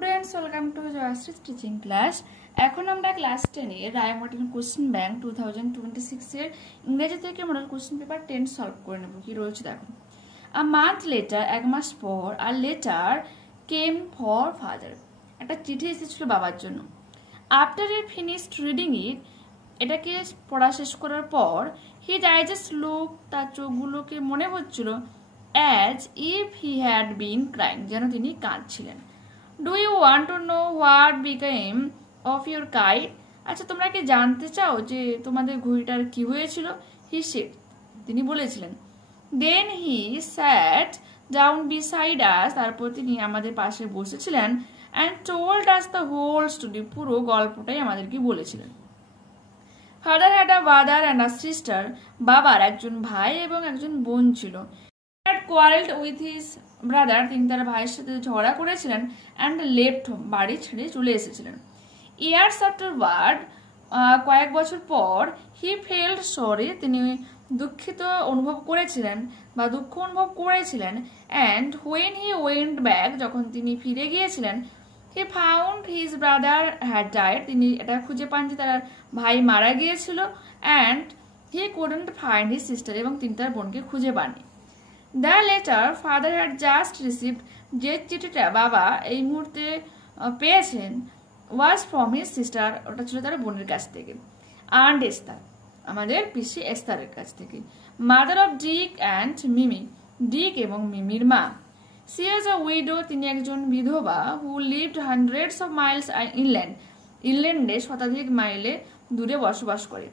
Students, welcome to Joystri's teaching class. এখন আমরা class 10 এর রায়মার্টিন কোশ্চেন ব্যাংক 2026 এর ইংরেজি থেকে মডেল কোশ্চেন পেপার 10 সলভ করে নেব। কি রয়েছে দেখো। A month later, এক মাস পর, a letter came for father. একটা চিঠি এসেছিল বাবার জন্য। After he finished reading it, এটাকে পড়া শেষ করার পর, his eyes just looked, তার চোখগুলোকে মনে হচ্ছিল as if he had been crying, যেন তিনি কাঁদছিলেন। Do you want to know what became of your kite? আচ্ছা তোমরা কি জানতে চাও যে তোমাদের ঘড়িটার কি হয়েছিল? He said, তিনি বলেছিলেন। Then he sat down beside us, তারপর তিনি আমাদের পাশে বসেছিলেন and told us the whole story, পুরো গল্পটাই আমাদেরকে বলেছিলেন। Father had a brother and a sister, বাবার একজন ভাই এবং একজন বোন ছিল। Had quarreled with his brother, তিনি তার ভাইয়ের সাথে ঝগড়া করেছিলেন and left home, বাড়ি ছেড়ে চলে এসেছিলেন। Years afterward, কয়েক বছর পর, he felt sorry, তিনি দুঃখিত অনুভব করেছিলেন বা দুঃখ অনুভব করেছিলেন and when he went back, যখন তিনি ফিরে গিয়েছিলেন, he found his brother had died, তিনি এটা খুঁজে পান যে তার ভাই মারা গিয়েছিল and he couldn't find his sister, এবং তিনি তার বোনকে খুঁজে পাননি। The letter father had just received, যে চিঠিটা বাবা এই মুহূর্তে পেয়েছেন, was from his sister, ওটা ছিল তার বোনের কাছ থেকে, and Esther, আমাদের পিসি এস্তারের কাছ থেকে, mother of Dick and Mimi, ডিক এবং মিমির মা। She was a widow, তিনি একজন বিধবা, who lived hundreds of miles inland, ইংল্যান্ডে শতাধিক মাইলে দূরে বসবাস করে।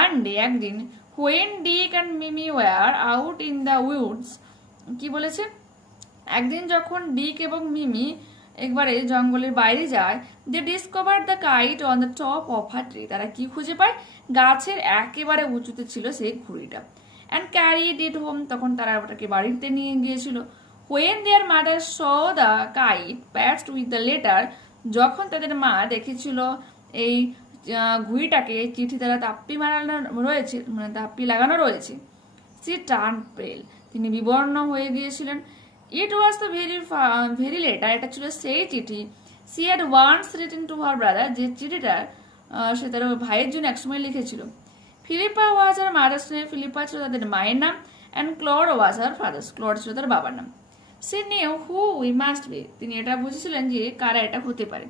One day, একদিন, when Dick and Mimi were out in the woods, কি বলেছে? একদিন যখন ডিক এবং মিমি একবারে জঙ্গলের বাইরে যায়, they discovered the kite on the top of a tree, তারা কি খুঁজে পায়? গাছের একেবারে উঁচুতে ছিল সেই ঘুড়িটা। and carried it home, তখন তারা ওটাকে বাড়িতে নিয়ে গিয়েছিল। when their mother saw the kite patched with the letter, যখন তাদের মা দেখেছিল এই ঘুড়িটাকে চিঠি দ্বারা তাপ্পি মারানো রয়েছে, মানে তাপ্পি লাগানো রয়েছে, she turned pale, তিনি বিবর্ণ হয়ে গিয়েছিলেন। It was the very letter, এটা ছিল সেই চিঠি she had once written to her brother, যে চিঠিটা সে তার ভাইয়ের জন্য একসময় লিখেছিল। Philippa was her mother's name, Philippa ছিল তাদের মায়ের নাম, and Claude was her father's, Claude ছিল তার বাবার নাম। She knew who we must be, তিনি এটা বুঝেছিলেন যে কারা এটা হতে পারে।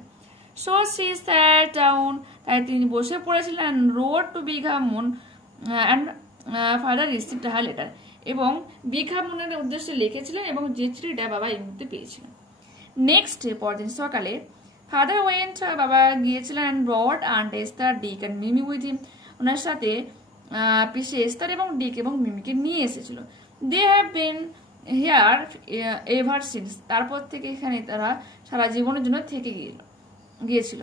So she sat down, তাই তিনি বসে পড়েছিলেন and wrote to বিঘামুন and father received her letter, এবং বিঘামুনের উদ্দেশ্যে লিখেছিলেন এবং যে চিঠিটা বাবা এই মুহূর্তে পেয়েছিলেন। নেক্সট ডে, পরদিন সকালে, ফাদার ওয়েন্ট, বাবা গিয়েছিলেন and brought Aunt Esther, Dick and Mimi with him, ওনার সাথে পিসি এস্তার এবং ডিক এবং মিমিকে নিয়ে এসেছিল। They have been here ever since, তারপর থেকে এখানে তারা সারা জীবনের জন্য থেকে গিয়েছিল।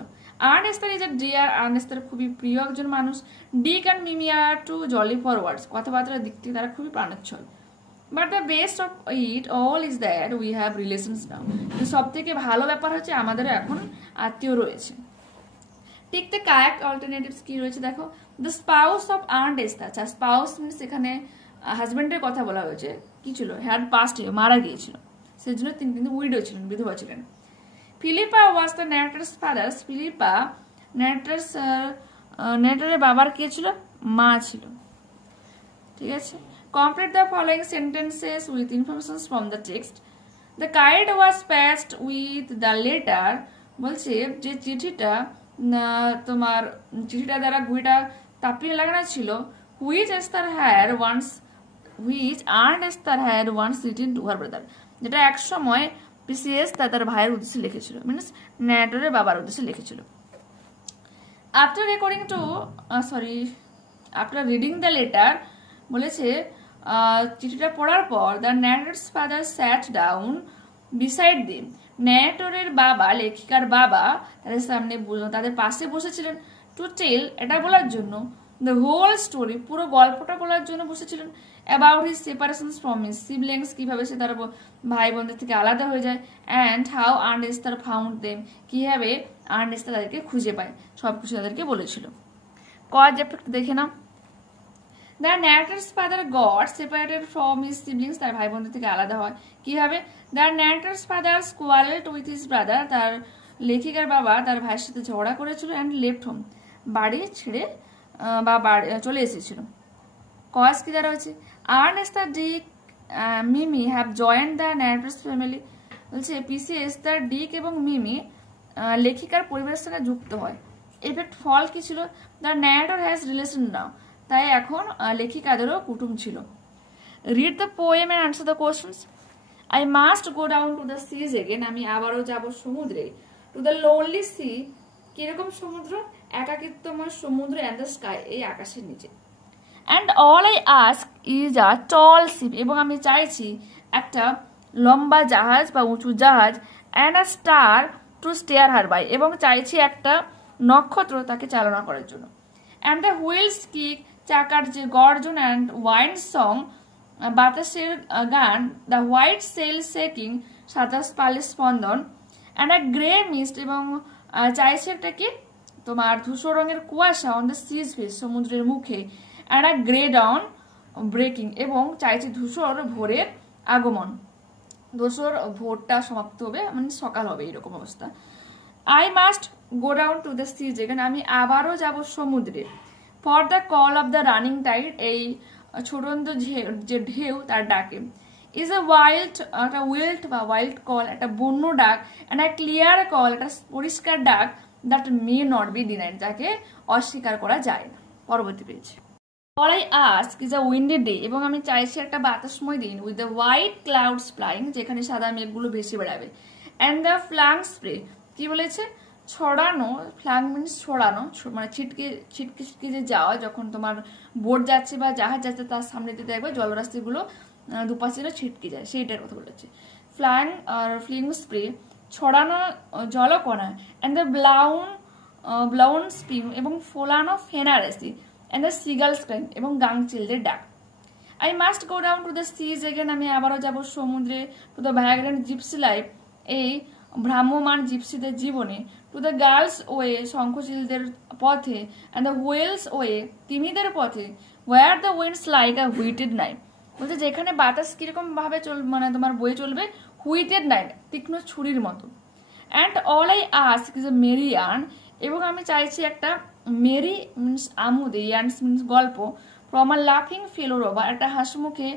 Aunt Esther is a dear, Aunt Esther খুবই প্রিয় একজন মানুষ। Dick and Mimi are two jolly forwards, কথাবার্তার দিক থেকে তারা খুবই প্রাণোচ্ছল। But the best of it all is that we have relations now, সব থেকে ভালো ব্যাপার হচ্ছে আমাদেরও এখন আত্মীয় রয়েছে। ঠিক the correct alternatives কি রয়েছে দেখো। The spouse of Aunt Esther, আচ্ছা স্পাউস মিনস এখানে হাজবেন্ডের কথা বলা হয়েছে, কি ছিল? হ্যাড পাস্ট, মারা গিয়েছিল, সেজন্য তিনি কিন্তু উইডো ছিলেন, বিধবা ছিলেন। Philippa was the narrator's father, Philippa narrator's বাবার কে ছিল? মা ছিল। ঠিক আছে, complete the following sentences with information from the text. The kite was patched with the letter, বলছে যে চিঠিটা তোমার চিঠিটা দ্বারা ঘুড়িটা তাপ্পি লাগানো ছিল, which Aunt Esther had once written to her brother, যেটা এক সময় পিসিএস তার ভাইয়ের উদ্দেশ্যে লিখেছিল, মিনস ন্যারেটরের বাবার উদ্দেশ্যে লিখেছিল। আফটার রিডিং দ্য লেটার, বলেছে চিঠিটা পড়ার পর, the narrator's father sat down beside them, ন্যারেটরের বাবা, লেখিকার বাবা তাদের সামনে তাদের পাশে বসেছিলেন। টু টেল, এটা বলার জন্য, দ্য হোল স্টোরি, পুরো গল্পটা বলার জন্য বসেছিলেন। About his separations from his siblings, কিভাবে সে তার ভাই বোনদের থেকে আলাদা হয়ে যায়, and how aunt Esther found them, কিভাবে আন্ট এস্থার তাদেরকে খুঁজে পায়, সব কিছু তাদেরকে বলেছিল। কজ এফেক্ট দেখে নাও। The narrator's father got separated from his siblings, তার ভাই বোনদের থেকে আলাদা হয় কিভাবে? The narrator's father squarreled with his brother, তার লেখিকার বাবা তার ভাইয়ের সাথে ঝগড়া করেছিল, অ্যান্ড লেফট হোম, বাড়ি ছেড়ে বা চলে এসেছিল। কজ কি দ্বারা হচ্ছে Ernest the Dick Mimi have joined the narrator's family, বলছে পিসি এস্তার ডিক এবং মিমি লেখিকার পরিবারের সঙ্গে যুক্ত হয়। এফেক্ট ফল কি ছিল? The narrator has relation now, তাই এখন লেখিকাদেরও কুটুম ছিল। Read the poem and answer the questions. I must go down to the seas again, আমি আবারও যাব সমুদ্রে। টু দ্য লোনলি সি, কিরকম সমুদ্র? একাকিত্বময় সমুদ্র, অ্যান্ড দ্য স্কাই, এই আকাশের নিচে। And all I ask is a tall ship, এবং আমি চাইছি একটা লম্বা জাহাজ বা উঁচু জাহাজ, and a star to steer her by, এবং চাইছি একটা নক্ষত্র তাকে চালনা করার জন্য। অ্যান্ড দ্য হুইলস কিক, চাকার যে গর্জন, অ্যান্ড ওয়াইন্ড সং, বাতাসের গান, দ্য হোয়াইট সেল শেকিং, সাদা পালের স্পন্দন, অ্যান্ড আ গ্রে মিস্ট, এবং চাইছে একটা কি তোমার ধূসর রঙের কুয়াশা, অন দ্য সিজ ফেস, সমুদ্রের মুখে, and a grey down breaking, এবং চাইছে ধূসর ভোরের আগমন, ধূসর ভোরটা সমাপ্ত হবে, মানে সকাল হবে, এরকম অবস্থা। I must go down to the sea, যেখানে আমি আবারও যাব সমুদ্রে। For the call of the running tide, এই ছুটন্ত যে ঢেউ তার ডাকে। ইজ এ ওয়াইল্ড, একটা উইল্ড বা ওয়াইল্ড কল, একটা বন্য ডাক, অ্যান্ড আ ক্লিয়ার কল, একটা পরিষ্কার ডাক, that may not be denied, যাকে অস্বীকার করা যায় না। পরবর্তী page. All I ask is a Windy day, এবং আমি চাইছি একটা বাতাসময় দিন, with the white clouds flying, যেখানে সাদা মেঘগুলো ভেসে বেড়াবে, অ্যান্ড দ্য ফ্লাং স্প্রে, কি বলেছে? ছড়ানো, ফ্লাং মিনস ছড়ানো, মানে ছিটকে ছিটকে ছিটকে যে যাওয়া, যখন তোমার বোট যাচ্ছে বা জাহাজ যাচ্ছে তার সামনে দিয়ে দেখবে জলরাশিগুলো দুপাশে ছিটকে যায়, সেইটার কথা বলেছে। ফ্লাং আর ফ্লিং স্প্রে, ছড়ানো জলকণা, অ্যান্ড দ্য ব্লাউন স্প্রিং, এবং ফোলানো ফেনারেসি, অ্যান্ড দ্য সিগালস ক্রাইম, এবং গাংচিলদের ডাক। I must go down to the seas again, আমি আবারও যাব সমুদ্রে। To the vagrant gypsy life, এই ভ্রাম্যমান জিপসিদের জীবনে। টু দ্য গার্লস ওয়ে, শঙ্খচিলদের পথে। অ্যান্ড দ্য হুইলস ওয়ে, তিমিদের পথে। Where the winds like a whetted knife, বলছে যেখানে বাতাস কিরকম ভাবে মানে তোমার বয়ে চলবে, হুইটেড নাইফ, তীক্ষ্ণ ছুরির মতো। And all I ask is a Mary yarn, এবং আমি চাইছি একটা মেরি মিনস আমোদে, ইয়ার্নস মিনস গল্প, ফ্রম আ লাফিং ফেলো রোভার, একটা হাসিমুখে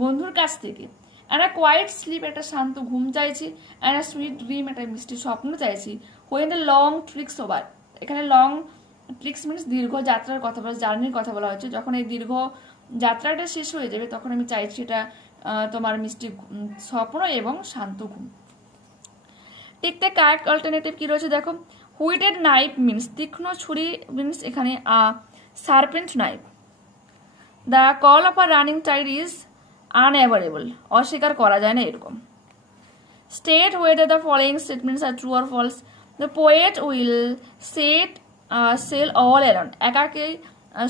বন্ধুর কাছ থেকে। অ্যান্ড আ কোয়াইট স্লিপ, একটা শান্ত ঘুম চাইছি। অ্যান্ড আ সুইট ড্রিম, একটা মিষ্টি স্বপ্ন চাইছি। When the long tricks over, এখানে লং ট্রিক্স মিনস দীর্ঘ যাত্রার কথা বলা, জার্নির কথা বলা হচ্ছে। যখন এই দীর্ঘ যাত্রাটা শেষ হয়ে যাবে তখন আমি চাইছি এটা তোমার মিষ্টি স্বপ্ন এবং শান্ত ঘুম। টিক দ্য কারেক্ট অল্টারনেটিভ কি রয়েছে দেখো। হুইটেড নাইফ মিনস তীক্ষ্ণ ছুরি, মিনস এখানে serpent knife. The call of a running tide is unavoidable, অস্বীকার করা যায় না এরকম। State whether the following statements are true or false. The poet will sail all around, একাকেই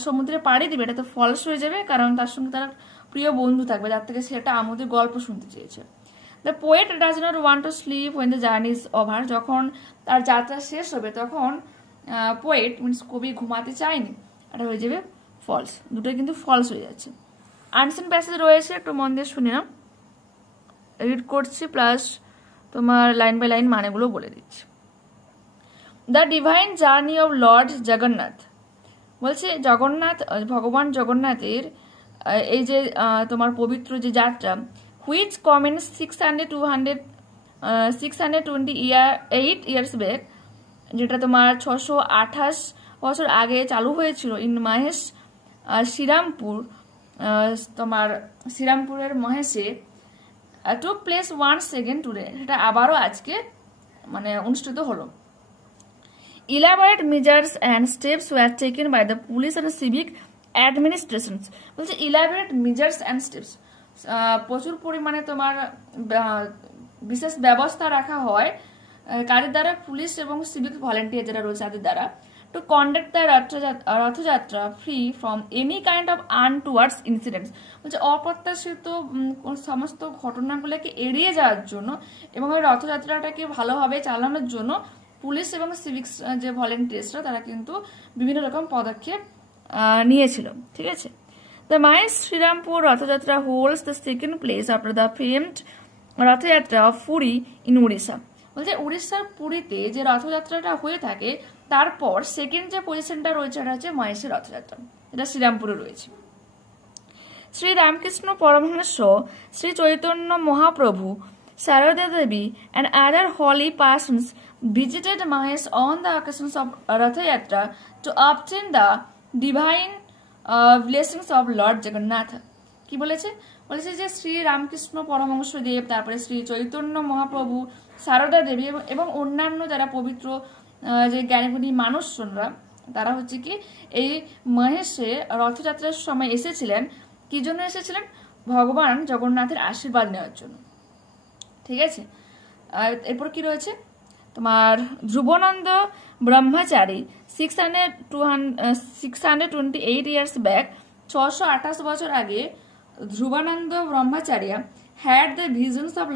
সমুদ্রে পাড়ি দিবে, এটা তো ফলস হয়ে যাবে, কারণ তার সঙ্গে তার প্রিয় বন্ধু থাকবে যার থেকে সে একটা আমাদের গল্প শুনতে চেয়েছে। The poet does not want to sleep when the journey is over, যখন তার যাত্রা শেষ হবে তখন পোয়েট মিনস কবি ঘুমাতে চায়নি, এটা হয়ে যাবে ফলস, দুটোই কিন্তু ফলস হয়ে যাচ্ছে। আনসিন প্যাসেজ রয়েছে, একটু মন দিয়ে শুনে নাও, রিড করছি প্লাস তোমার লাইন বাই লাইন মানেগুলো বলে দিচ্ছি। The divine journey of lord Jagannath, বলছে জগন্নাথ, ভগবান জগন্নাথের এই যে তোমার পবিত্র যে যাত্রা, হুইচ কমেন্স 628 ইয়ার্স ব্যাক, যেটা তোমার 628 বছর আগে চালু হয়েছিল, ইন মহেশ শ্রীরামপুর, তোমার শ্রীরামপুরের মহেশে, took place once second today, সেটা আবারও আজকে মানে অনুষ্ঠিত হলো। Elaborate measures and steps were taken by the police and civic administrations, বলছে elaborate measures and steps, প্রচুর পরিমাণে তোমার বিশেষ ব্যবস্থা রাখা হয় কাদের দ্বারা, পুলিশ এবং সিভিক ভলেন্টিয়ার যারা রয়েছে তাদের দ্বারা, to conduct the Rathayatra free from any kind of untoward incidents, বলছে অপ্রত্যাশিত সমস্ত ঘটনাগুলোকে এড়িয়ে যাওয়ার জন্য এবং ওই রথযাত্রাটাকে ভালোভাবে চালানোর জন্য পুলিশ এবং সিভিক্স যে ভলেন্টিয়ার্সরা তারা কিন্তু বিভিন্ন রকম পদক্ষেপ নিয়েছিল, ঠিক আছে। The Mahesh Srirampur Ratha Yatra holds the second place after the famed Ratha Yatra of Puri in Odisha. বলছে উড়িষ্যার পুরীতে যে রথযাত্রাটা হয়ে থাকে তারপর সেকেন্ড যে পজিশনটা রয়েছে এটা হচ্ছে মহেশের রথযাত্রা, এটা শ্রীরামপুরে রয়েছে। Shri Ramakrishna Paramahamsa, Shri Chaitanya Mahaprabhu, Sarada Devi and other holy persons visited Mahesh on the occasions of Ratha Yatra to obtain the divine blessings of Lord Jagannath. কি বলেছে? বলেছে যে শ্রী রামকৃষ্ণ পরমহংস দেব, তারপরে শ্রী চৈতন্য মহাপ্রভু, সারদা দেবী এবং অন্যান্য যারা পবিত্র যে জ্ঞানীগুণী মানুষজনরা তারা হচ্ছে কি এই মহেশে রথযাত্রার সময় এসেছিলেন। কি জন্য এসেছিলেন? ভগবান জগন্নাথের আশীর্বাদ নেওয়ার জন্য। ঠিক আছে, এরপর কি রয়েছে তোমার ধ্রুবানন্দ ব্রহ্মচারী 628 ইয়ার্স ব্যাক, 628 বছর আগে Dhruvananda Brahmachari had the visions of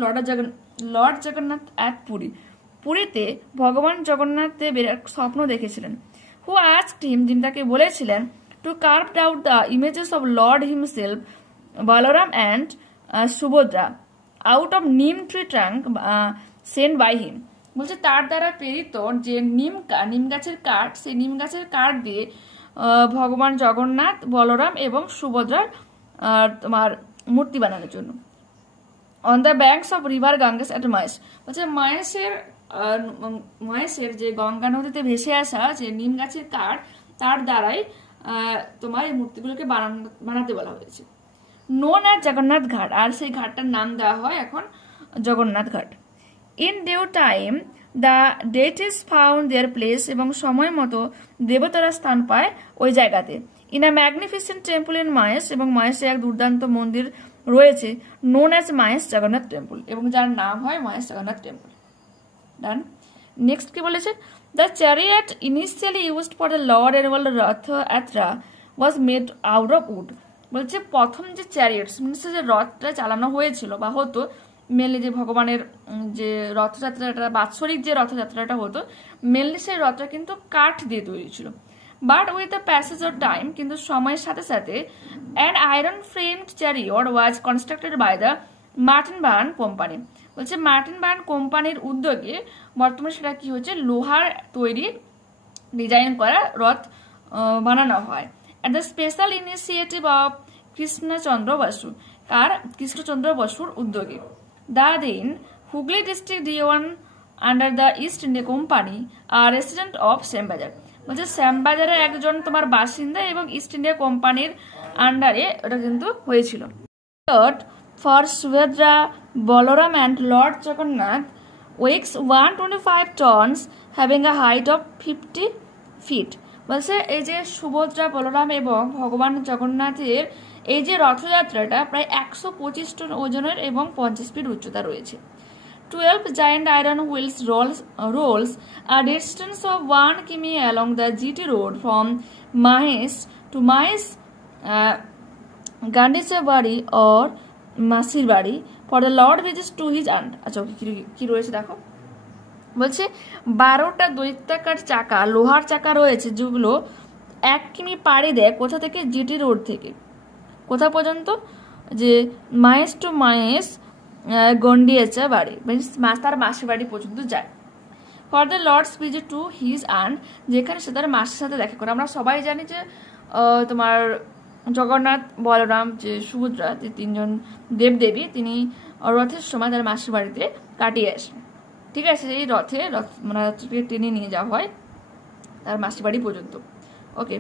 lord Jagannath at Puri. পুরীতে ভগবান জগন্নাথ দেবের এক স্বপ্ন দেখেছিলেন। হু আস্কড হিম, যিনি তাকে বলেছিলেন, to carve out the images of lord himself Balaram and Subhadra out of neem tree trunk send by him. বলছে তার দ্বারা প্রেরিত যে নিম গাছের কাঠ, সেই নিম গাছের কাঠ দিয়ে ভগবান জগন্নাথ, বলরাম এবং সুভদ্রার তোমার মূর্তি বানানোর জন্য। On the banks of river Ganges at Mahesh. বলছে মহেশের যে গঙ্গা নদীতে ভেসে আসা যে নিম গাছের কাঠ, তার দ্বারাই তোমার এই মূর্তিগুলোকে বানাতে বলা হয়েছে। নোন অ্যাট জগন্নাথ ঘাট, আর সেই ঘাটটার নাম দেওয়া হয় এখন Jagannath Ghat. In due time the deities found their place, এবং সময় মতো দেবতারা স্থান পায় ওই জায়গাতে। In a magnificent temple in Mahesh, এবং মহেশে এক দুর্দান্ত মন্দির রয়েছে known as Mahesh Jagannath temple, এবং যার নাম হয় Mahesh Jagannath temple. Done. Next কি বলেছে? The chariot initially used for the lord annual Rath Yatra was made out of wood. বলছে প্রথম যে চ্যারিয়ট যে রথটা চালানো হয়েছিল বা হতো, মেনলি যে ভগবানের যে রথযাত্রাটা, বাৎসরিক যে রথযাত্রাটা হতো, মেনলি সেই রথটা কিন্তু কাঠ দিয়ে তৈরি ছিল। But with the passage of time, কিন্তু সময়ের সাথে সাথে an iron framed chariot was constructed by the Martin Burn company. বলছে মার্টিন বার্ন কোম্পানির উদ্যোগে বর্তমানে সেটা কি হচ্ছে, লোহার তৈরি ডিজাইন করা রথ বানানো হয়। At the special initiative of Krishnachandra Basu, কৃষ্ণচন্দ্র বসুর উদ্যোগে। The then Hooghly district dewan under the East India Company are resident of Shyambazar. বলছে শ্যামবাজারের একজন তোমার বাসিন্দা এবং ইস্ট ইন্ডিয়া কোম্পানির আন্ডারে এটা কিন্তু হয়েছিল। For Subhadra, Balaram and lord Jagannath weighs 125 tons having a height of 50 feet. বলছে এই যে সুভদ্রা, বলরাম এবং ভগবান জগন্নাথের এই যে রথযাত্রাটা প্রায় 125 টন ওজনের এবং 50 ফিট উচ্চতা রয়েছে। 12 giant iron wheels rolls a distance of 1 km along the GT road from Mahesh to Mahesh Gandichabari or Masirbari for the Lord visits to his aunt. আচ্ছা কি রয়েছে দেখো, বলছে 12টা দৈত্যাকার চাকা, লোহার চাকা রয়েছে যেগুলো 1 কিমি পাড়ি দেয় কোথা থেকে, জিটি রোড থেকে কোথা পর্যন্ত, যে মাহেশ টু মাহেশ গন্ডিয়াচা বাড়ি, তার মাসির বাড়ি পর্যন্ত যায়। For the lord's visit to his aunt, যেখানে সে তার মাসির সাথে দেখা করে। আমরা সবাই জানি যে তোমার জগন্নাথ, বলরাম, যে সুভদ্রা, যে তিনজন দেবদেবী, তিনি রথের সময় তার মাসির বাড়িতে কাটিয়ে আসেন। ঠিক আছে, এই রথকে টেনে নিয়ে যাওয়া হয় তার মাসির বাড়ি পর্যন্ত। ওকে।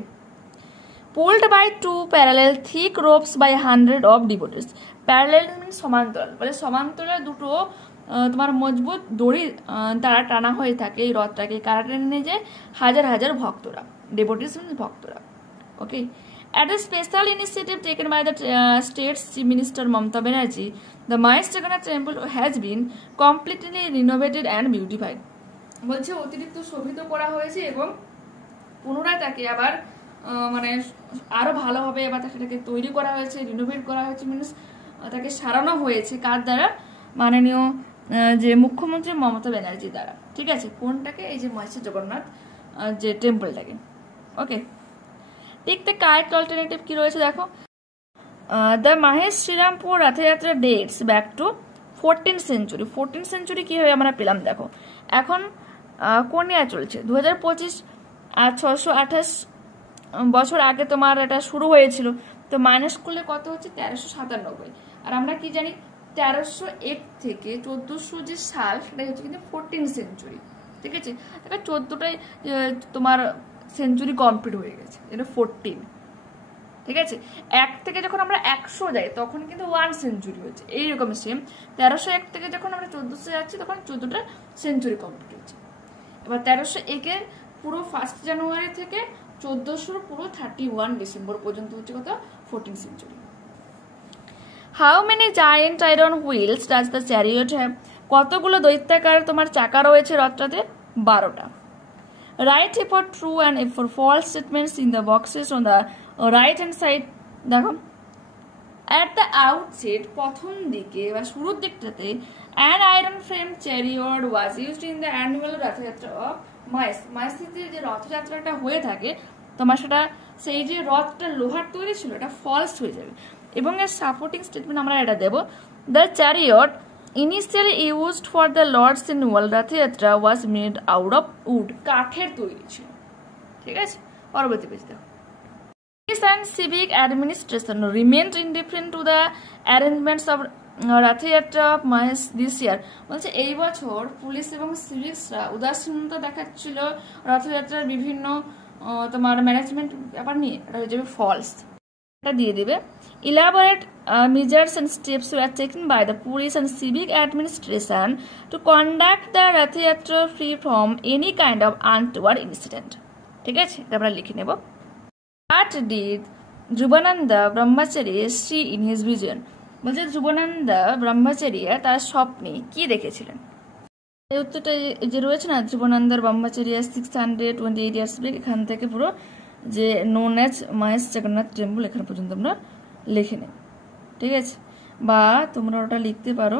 pulled by 2 parallel thick ropes by 100 of devotees. Parallel means সমান্তরাল, বলে সমান্তরাল দুটো তোমার মজবুত দড়ি তারা টানা হয়ে থাকে এই রথটাকে। কারা টেনে নিয়ে যায়? হাজার হাজার ভক্তরা, ডেভোটিস মিনস ভক্তরা। ওকে। At a special initiative taken by the State's Chief Minister Mamata Banerjee, the Mahesh Jagannath Temple has been completely renovated and beautified. বলছে অতিরিক্ত শোভিত করা হয়েছে এবং পুনরায় তাকে আবার মানে আরো ভালোভাবে এবার তাকে তৈরি করা হয়েছে, রিনোভেট করা হয়েছে, মিনস তাকে সারানো হয়েছে। কার দ্বারা? মাননীয় যে মুখ্যমন্ত্রী মমতা ব্যানার্জি দ্বারা। ঠিক আছে, কোনটাকে? এই যে মহেশ জগন্নাথ যে টেম্পলটাকে। Okay. Take the correct alternative কি রয়েছে দেখো। The Mahesh Serampore Rathyatra dates back to 14th century. 14th century কীভাবে আমরা পেলাম দেখো, এখন কোন ইয়ার চলছে 2025, আর 628 বছর আগে তোমার এটা শুরু হয়েছিল, তো মাইনাস করলে কত হচ্ছে 1397। আর আমরা কি জানি 1301 থেকে 1400 যে সাল সেটা হচ্ছে কিন্তু 14th সেঞ্চুরি, ঠিক আছে। দেখো 14টাই তোমার সেঞ্চুরি কমপ্লিট হয়ে গেছে, এটা 14, ঠিক আছে। 1 থেকে যখন আমরা 100 যাই তখন কিন্তু 1 সেঞ্চুরি হচ্ছে, এইরকম সেম 1301 থেকে যখন আমরা 1400 যাচ্ছি তখন 14টা সেঞ্চুরি কমপ্লিট হচ্ছে। এবার 1301-এর পুরো 1 জানুয়ারি থেকে 1400 পুরো 31 ডিসেম্বর পর্যন্ত হচ্ছে কত 14th century. How many giant iron wheels does the chariot have? কতগুলো দৈত্যাকার তোমার চাকা রয়েছে রথটাতে? 12টা। Write A for true and A for false statements in the boxes on the right hand side. দেখো অ্যাট দ্য আউটসেট, প্রথম দিকে বা শুরুর দিকটাতে, an iron frame chariot was used in the annual Rathayatra of Mahesh. মাইসিতে যে রথযাত্রাটা হয়ে থাকে তোমার সেটা সেই যে রথটা লোহার তৈরি ছিল এটা ফলস হয়ে যাবে। এবং এর সাপোর্টিং স্টেটমেন্ট আমরা এটা দেব, the chariot initially used for the lord's annual Rathayatra was made out of wood, কাঠের তৈরি ছিল, ঠিক আছে। পরবর্তী পেজ দেখো, Police and civic administration remained indifferent to the arrangements of Rathyatra of Mahesh this year। বলছে এই বছর পুলিশ এবং সিভিক্সরা উদাসীনতা দেখাচ্ছিল রথযাত্রার বিভিন্ন তোমার ম্যানেজমেন্ট ব্যাপার নিয়ে, এটা হয়ে যাবে ফলস, এটা দিয়ে দেবে। Elaborate measures and steps were taken by the police and civic administration to conduct the Rathyatra free from any kind of untoward incident, ঠিক আছে, এটা আমরা লিখে নেব। What did Dhruvananda Brahmacharya see in his vision? বলছে ধ্রুবানন্দা ব্রহ্মচারী তার স্বপ্নে কি দেখেছিলেন? এই উত্তরটা যে রয়েছে না, ধ্রুবানন্দার ব্রহ্মচারী 628 ইয়ার্স ব্যাক, এখান থেকে পুরো যে known as Mahesh Jagannath temple এখানে পর্যন্ত আমরা লিখে নেব, ঠিক আছে। বা তোমরা ওটা লিখতে পারো,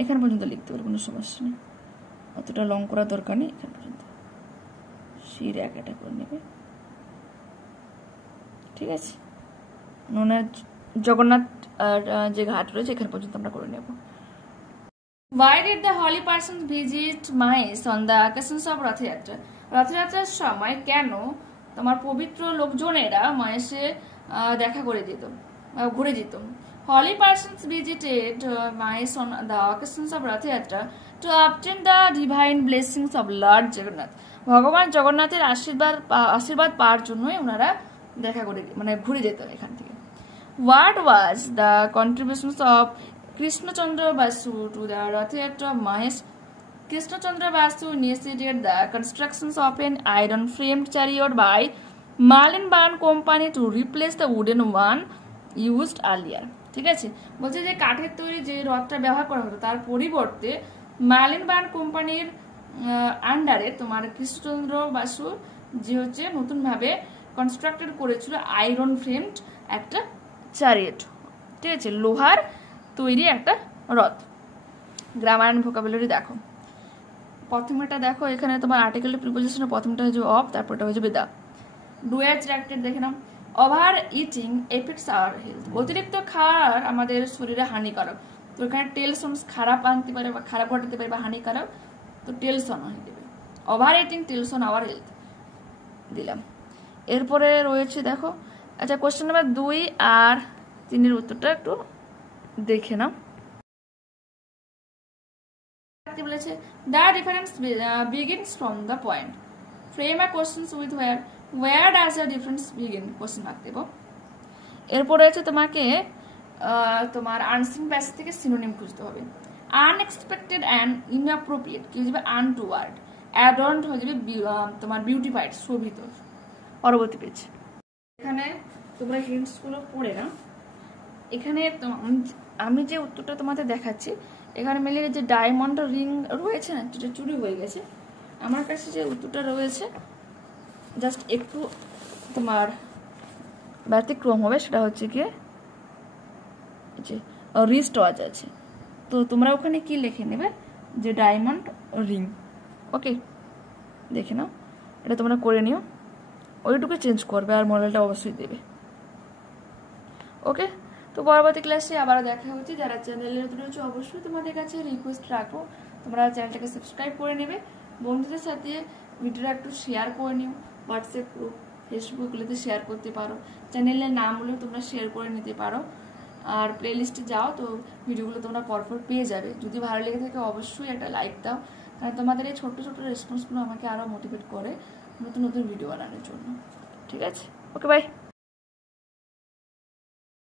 এখানে পর্যন্ত লিখতে পারো, কোনো সমস্যা নেই, অতটা লং করার দরকার নেই, এখানে পর্যন্ত শির একটা করে নেবে, ঠিক আছে। নোনার জগন্নাথ যে ঘাট রয়েছে এখানে পর্যন্ত আমরা করে নেব। Why did the holy persons visit Mahesh on the occasions of Rathyatra? রথযাত্রার সময় কেন তোমার পবিত্র লোকজনেরা মহেশে দেখা করে যেত, ঘুরে যেত? Holy persons visited Mahesh on the occasions of Rathyatra to obtain the divine blessings of Lord Jagannath। ভগবান জগন্নাথের আশীর্বাদ পাওয়ার জন্যই ওনারা দেখা করে মানে ঘুরে যেত এখান থেকে। What was the contributions of Krishnachandra Basu to the Rathayatra of Mahesh? Krishnachandra Basu initiated the constructions of an iron-framed chariot by Malin Ban Company to replace the wooden one used earlier, ঠিক আছে। বলছে যে কাঠের তৈরি যে রথটা ব্যবহার করা হতো তার পরিবর্তে মালিন বান কোম্পানির আন্ডারে তোমার কৃষ্ণচন্দ্র বাসু যে হচ্ছে নতুনভাবে কনস্ট্রাক্টেড করেছিল আয়রন ফ্রেমড একটা চ্যারিয়ট, ঠিক আছে, লোহার তৈরি একটা রথ। গ্রামার অ্যান্ড ভোকাবুলারি দেখো, প্রথমেটা দেখো এখানে তোমার আর্টিকেলের প্রিপোজিশনের প্রথমটা হচ্ছে অফ, তারপরটা হচ্ছে দা। ডু অ্যাজ ডাইরেক্টেড দেখে নাও। Overeating affects our health, অতিরিক্ত খাওয়ার আমাদের শরীরে হানিকারক, তো এখানে টেলসনস খারাপ আনতে পারে বা খারাপ ঘটাতে পারে বা হানিকারক, তো টেলসন হয়ে যাবে। ওভার ইটিং টেলসন আওয়ার হেলথ দিলাম। এরপরে রয়েছে দেখো, আচ্ছা কোশ্চেন নাম্বার 2 আর 3-এর উত্তরটা একটু দেখে নাও। বলেছে the difference begins from the point, frame a questions with where does the difference begin, question mark দেব। এরপরে হচ্ছে তোমাকে তোমার আনসিন প্যাসেজ থেকে সিনোনিম খুঁজতে হবে। আনএক্সপেক্টেড অ্যান্ড ইনঅ্যাপ্রোপ্রিয়েট কি হয়ে যাবে আনটুওয়ার্ড, অ্যাডর্নড হয়ে যাবে তোমার বিউটিফাইড, শোভিত। পরবর্তী পেজ, এখানে তোমরা হিন্টসগুলো পড়ে না। এখানে আমি যে উত্তরটা তোমাদের দেখাচ্ছি এখানে মিলে যে ডায়মন্ড রিং রয়েছে না, যেটা চুরি হয়ে গেছে, আমার কাছে যে উত্তরটা রয়েছে জাস্ট একটু তোমার ব্যতিক্রম হবে, সেটা হচ্ছে কি যে রিস্ট ওয়াচ আছে, তো তোমরা ওখানে কি লিখে নেবে যে ডায়মন্ড রিং, ওকে দেখে নাও, এটা তোমরা করে নিও, ওইটুকু চেঞ্জ করবে আর মডেলটা অবশ্যই দেবে। ওকে, তো পরবর্তী ক্লাসে আবার দেখা হচ্ছে। যারা চ্যানেলে নতুন হচ্ছে অবশ্যই তোমাদের কাছে রিকোয়েস্ট রাখো তোমরা চ্যানেলটাকে সাবস্ক্রাইব করে নেবে, বন্ধুদের সাথে ভিডিওটা একটু শেয়ার করে নিও, হোয়াটসঅ্যাপ গ্রুপ ফেসবুকগুলোতে শেয়ার করতে পারো, চ্যানেলের নামগুলো তোমরা শেয়ার করে নিতে পারো। আর প্লেলিস্টে যাও তো ভিডিওগুলো তোমরা পরপর পেয়ে যাবে। যদি ভালো লেগে থাকে অবশ্যই একটা লাইক দাও, কারণ তোমাদের এই ছোট্ট ছোট্ট রেসপন্সগুলো আমাকে আরও মোটিভেট করে নতুন নতুন ভিডিও বানানোর জন্য। ঠিক আছে, ওকে, বাই।